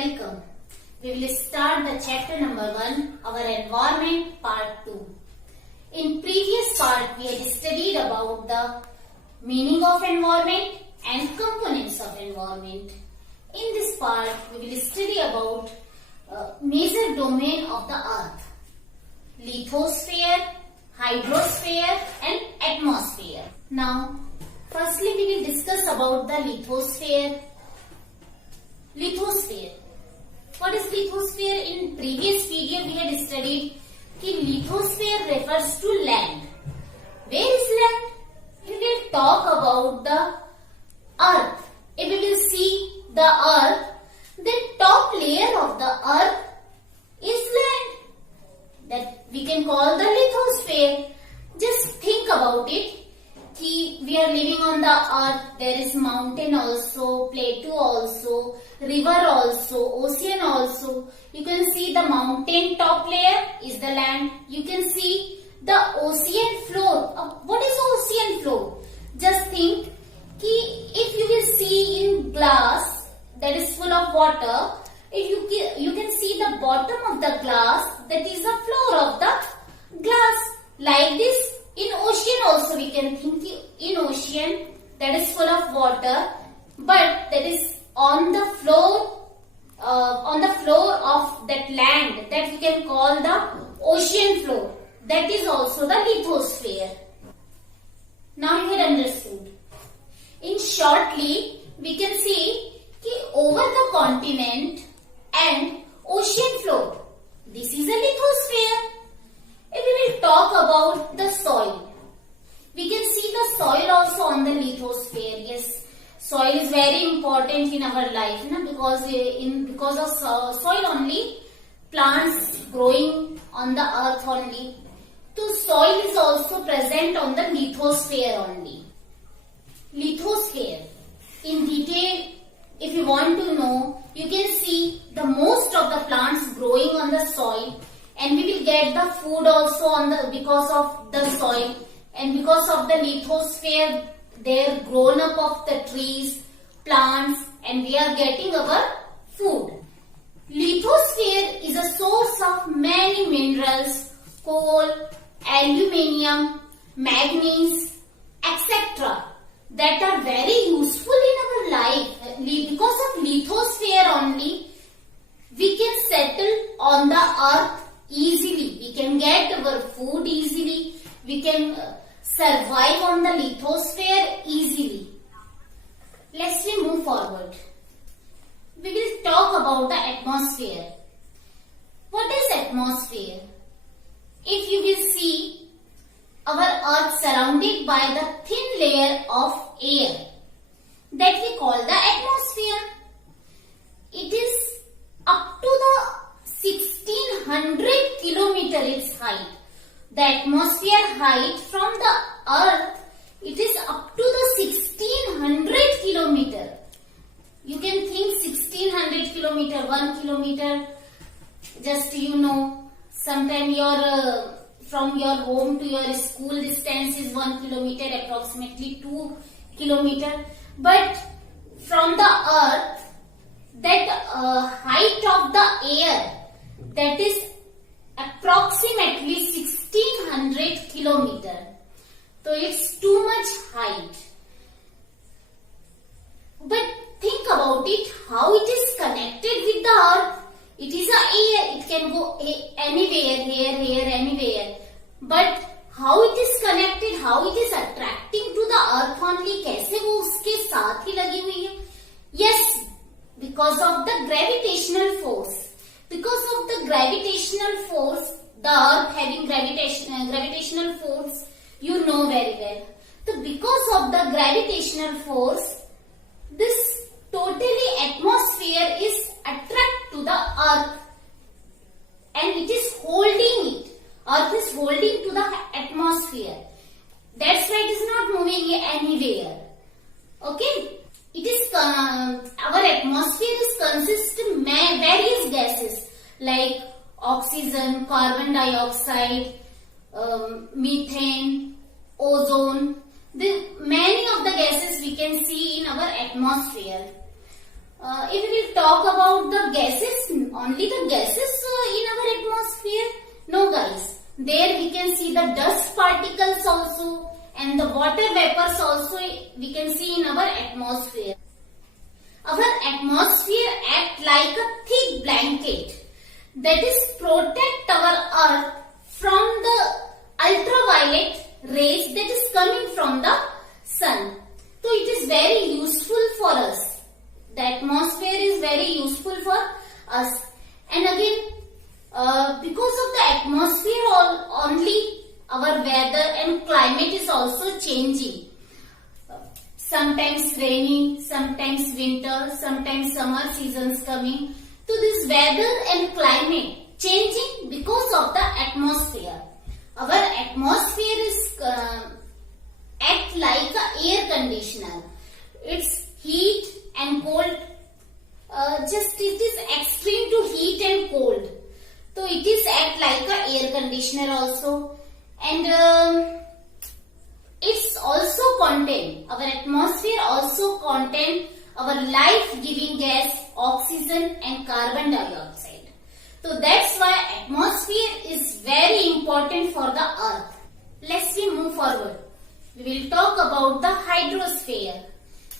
Welcome. We will start the chapter number 1, our environment part 2. In previous part, we had studied about the meaning of environment and components of environment. In this part, we will study about major domain of the earth: lithosphere, hydrosphere and atmosphere. Now, firstly we will discuss about the lithosphere. Lithosphere. What is lithosphere? In previous video we had studied that lithosphere refers to land. Where is land? We will talk about the earth. If we will see the earth, the top layer of the earth is land. That we can call the lithosphere. Just think about it. We are living on the earth. There is mountain also, plateau also, river also, ocean also. You can see the mountain top layer is the land. You can see the ocean floor. What is ocean floor? Just think, if you will see in glass that is full of water, if you can see the bottom of the glass, that is the floor of the glass. Like this, in ocean also we can think, in ocean that is full of water, but that is on the floor of that land, that we can call the ocean floor. That is also the lithosphere. Now you had understood. In shortly, we can see over the continent and ocean floor, this is a lithosphere. If we will talk about the soil, we can see the soil also on the lithosphere. Yes, soil is very important in our life, because of soil only, plants growing on the earth only. So soil is also present on the lithosphere only. Lithosphere, in detail, if you want to know, you can see the most of the plants growing on the soil, and we will get the food also because of the soil, and because of the lithosphere they are grown up of the trees, plants, and we are getting our food. Lithosphere is a source of many minerals, coal, aluminium, manganese, etc. that are very useful in our life. Because of lithosphere only, we can settle on the earth easily. We can get our food easily. We can survive on the lithosphere easily. Let's move forward. We will talk about the atmosphere. What is atmosphere? If you will see our earth surrounded by the thin layer of air that we call the atmosphere. It is up to the 1600 kilometer its height. The atmosphere height from the earth, it is up to the 1600 kilometer. You can think 1600 kilometer, 1 kilometer, just sometime from your home to your school distance is 1 kilometer, approximately 2 kilometer. But from the earth, that height of the air, that is approximately 1600 kilometer. So it's too much height. But think about it, how it is connected with the earth. It is a air, it can go anywhere, here, anywhere. But how it is connected, how it is attracting to the earth only, कैसे वो उसके साथ ही लगी हुई है? Yes, because of the gravitational force. Because of the gravitational force, the earth having gravitational force, you know very well. So because of the gravitational force, this totally atmosphere is attract to the earth, and it is holding it. Earth is holding to the atmosphere. That's why it is not moving anywhere. Okay? It is our atmosphere is consist of various gases like oxygen, carbon dioxide, methane, ozone. Many of the gases we can see in our atmosphere. If we will talk about the gases, only the gases in our atmosphere? No guys. There we can see the dust particles also and the water vapors also we can see in our atmosphere. Our atmosphere acts like a thick blanket that is protect our earth from the ultraviolet rays that is coming from the sun. So it is very useful for us. The atmosphere is very useful for us. And again, because of the atmosphere only our weather and climate is also changing. Sometimes rainy, sometimes winter, sometimes summer seasons coming. So this weather and climate changing because of the atmosphere. Our atmosphere is act like a air conditioner. Its heat and cold, it is extreme to heat and cold. So it is act like a air conditioner also. And it's also contain, our atmosphere also contain our life-giving gas, oxygen and carbon dioxide. So that's why atmosphere is very important for the earth. Let's move forward. We will talk about the hydrosphere.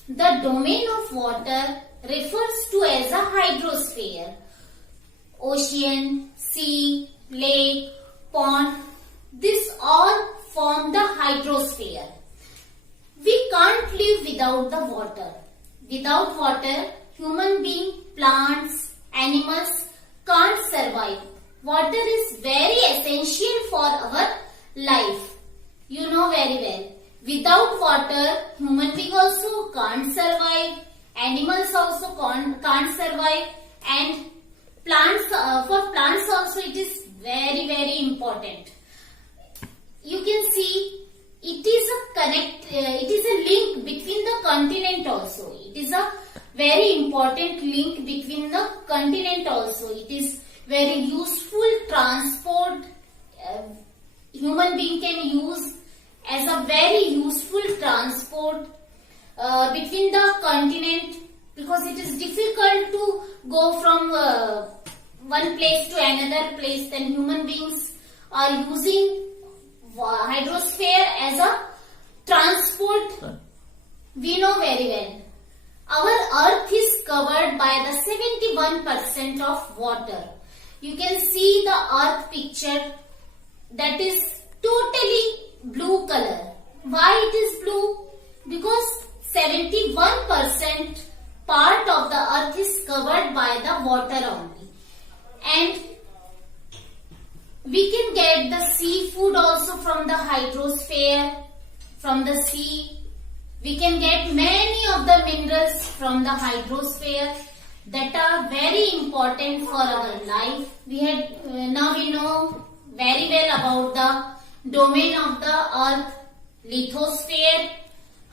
The domain of water refers to as a hydrosphere. Ocean, sea, lake, pond, these all form the hydrosphere. We can't live without the water. Without water, human beings, plants, animals can't survive. Water is very essential for our life. You know very well. Without water, human beings also can't survive. Animals also can't survive. And plants, for plants also it is very, very important. You can see it is a link between the continent also. It is a very important link between the continent also. It is very useful transport. Human being can use as a very useful transport between the continent, because it is difficult to go from one place to another place. Then human beings are using hydrosphere as a transport. We know very well. Our earth is covered by the 71% of water. You can see the earth picture, that is totally blue color. Why it is blue? Because 71% part of the earth is covered by the water only. And we can get the seafood also from the hydrosphere, from the sea. We can get many of the minerals from the hydrosphere that are very important for our life. Now we know very well about the domain of the earth, lithosphere,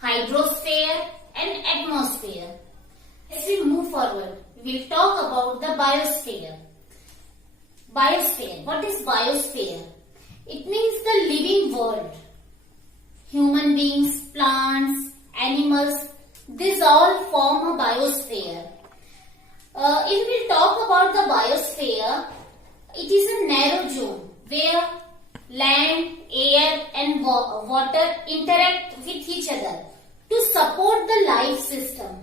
hydrosphere and atmosphere. As we move forward, we will talk about the biosphere. Biosphere. What is biosphere? It means the living world. Human beings, plants, animals, these all form a biosphere. If we talk about the biosphere, it is a narrow zone where land, air and water interact with each other to support the life system.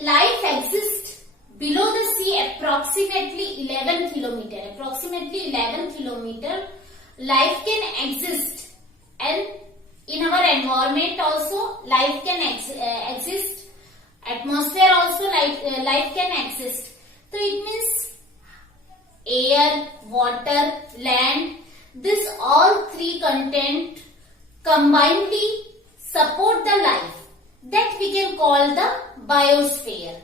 Life exists below the sea approximately 11 kilometer. Approximately 11 kilometer life can exist, and in our environment also life can exist. Atmosphere also life can exist. So it means air, water, land, this all three content combinedly support the life that we can call the biosphere.